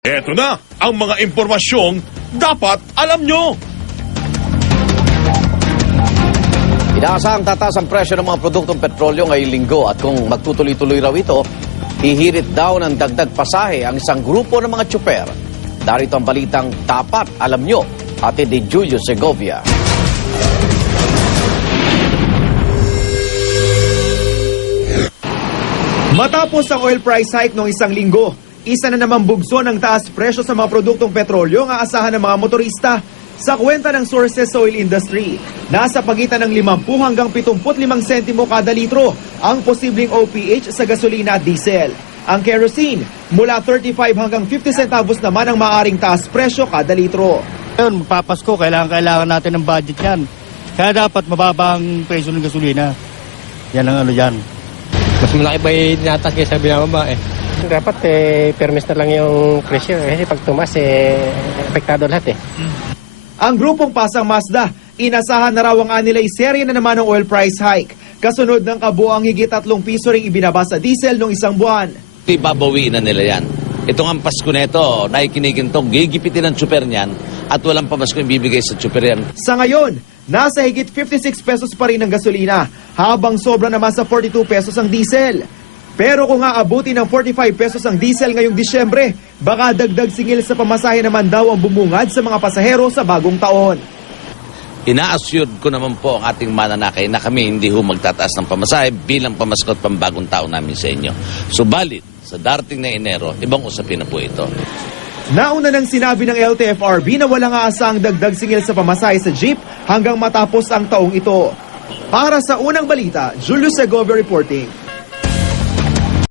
Eto na ang mga impormasyong dapat alam nyo. Inaasahang tataas ang presyo ng mga produktong petrolyo ngayong linggo at kung magtutuloy-tuloy raw ito, hihirit daw ng dagdag pasahe ang isang grupo ng mga tsuper. Darito ang balitang dapat alam nyo, ate ni Julio Segovia. Matapos ang oil price hike noong isang linggo, isa na naman bugso ng taas presyo sa mga produktong petrolyo ang aasahan ng mga motorista. Sa kwenta ng sources sa oil industry, nasa pagitan ng 50 hanggang 75 sentimo kada litro ang posibleng OPH sa gasolina at diesel. Ang kerosene, mula 35 hanggang 50 centavos naman ang maaaring taas presyo kada litro. Ngayon, magpapasko, kailangan natin ng budget yan. Kaya dapat mababa ang presyo ng gasolina. Yan ang ano dyan. Mas malaki pa yung tinatas kaysa binababa eh. Dapat permis na lang yung presyo kasi pag tumas apektado lahat eh. Ang grupong Pasang Mazda, inasahan na raw ang anilay serye na naman ng oil price hike. Kasunod ng kabuang higit 3 piso ring ibinaba sa diesel nung isang buwan. Ibabawiin na nila yan. Itong ang Pasko nito, nakikinigin to, gigipitin ang tsuper niyan at walang pamasko yung bibigay sa tsuper yan. Sa ngayon, nasa higit 56 pesos pa rin ang gasolina, habang sobra naman sa 42 pesos ang diesel. Pero kung aabutin ng 45 pesos ang diesel ngayong Disyembre, baka dagdag singil sa pamasahe naman daw ang bumungad sa mga pasahero sa bagong taon. Ina-assured ko naman po ang ating mananakay na kami hindi ho magtataas ng pamasahe bilang pamasko at pambagong taon namin sa inyo. Subalit, sa darating na Enero, ibang usapin na po ito. Nauna nang sinabi ng LTFRB na walang aasang dagdag singil sa pamasahe sa jeep hanggang matapos ang taong ito. Para sa unang balita, Julio Segovia reporting.